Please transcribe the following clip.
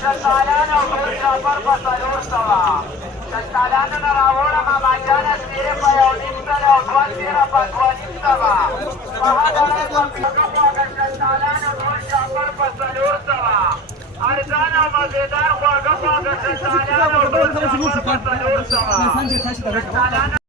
شلالانو ټول چاپر په څلور سوه شلالانو نه راوړه ماماجانه سپېرې په یو نیم سره او دوه سپېره په دوه نیم سوه په هغه په پېغه خواږه شلالانو ټول چاپر په څلور سوه ارزان او مزېدار خواږه خواږه شلالانو ټول چاپر په څلور سوه